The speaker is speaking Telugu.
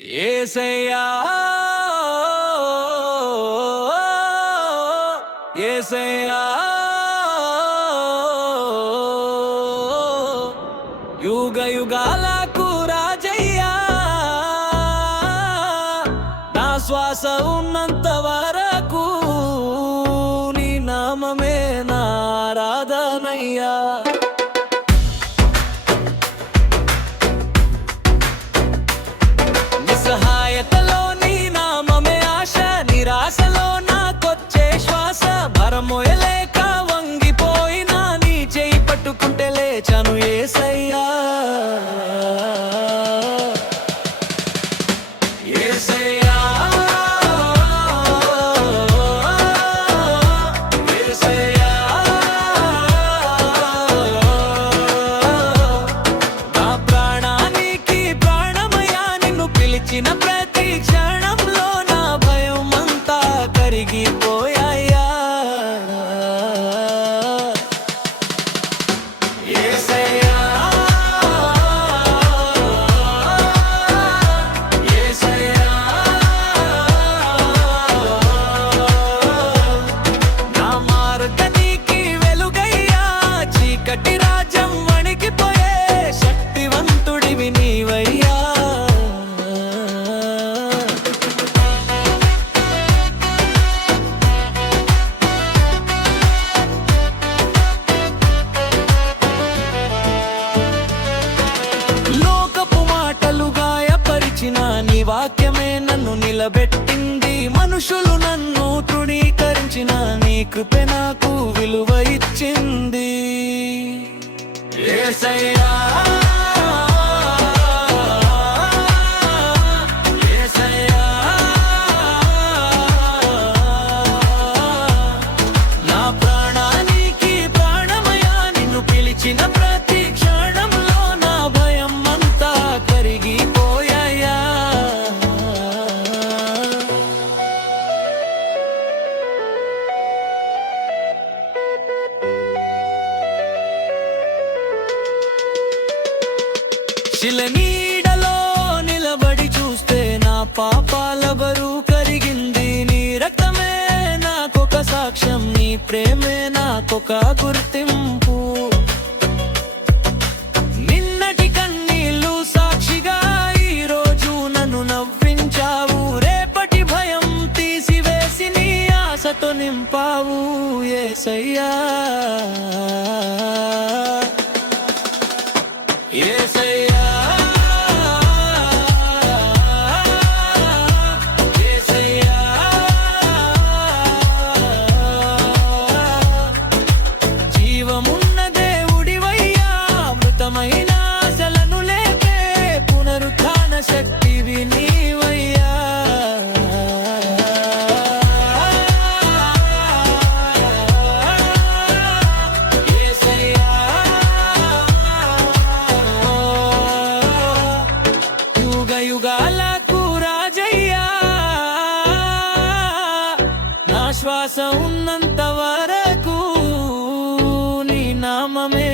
ఏసయ్యా ఏసయ్యా యుగ యుగాలకు రాజయ్యా నా శ్వాస ఉన్నంత వారు నిన్ను ప్రతి క్షణంలో నా భయం అంతా కరిగిపో నన్ను నిలబెట్టింది. మనుషులు నన్ను తృణీకరించిన నీ కృపే నాకు విలువ ఇచ్చింది. ఏసయ్యా శిల నీడలో నిలబడి చూస్తే నా పాపాల బరువు కరిగింది. నీ రక్తమే నాకొక సాక్ష్యం నీ ప్రేమే నాకొక గుర్తింపు. నిన్నటి కన్నీళ్ళు సాక్షిగా ఈ రోజు నన్ను నవ్వించావు. రేపటి భయం తీసివేసి నీ ఆశతో నింపావు. ఏసయ్యా యేసయ్యా శ్వాస ఉన్నంత వరకు నీ నామమే